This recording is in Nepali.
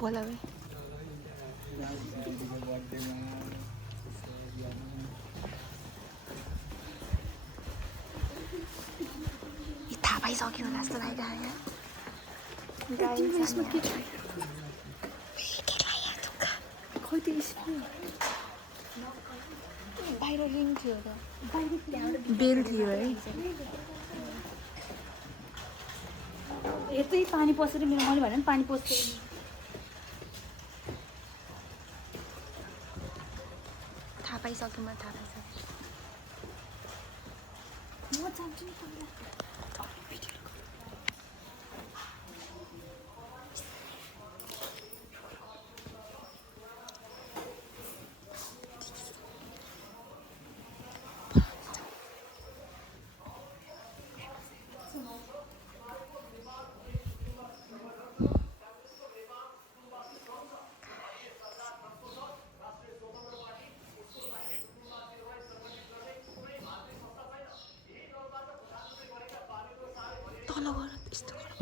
बोला भाइ थाहा पाइसक्यो जस्तो लागिरहेको बाहिर रिङ थियो त बेल थियो है यतै पानी पसेर मैले भने पनि पानी पस्छ थाहा पाइसक्यो म थाहा पाइसक्यो म जान्छु नि पहिला तल गएर यस्तो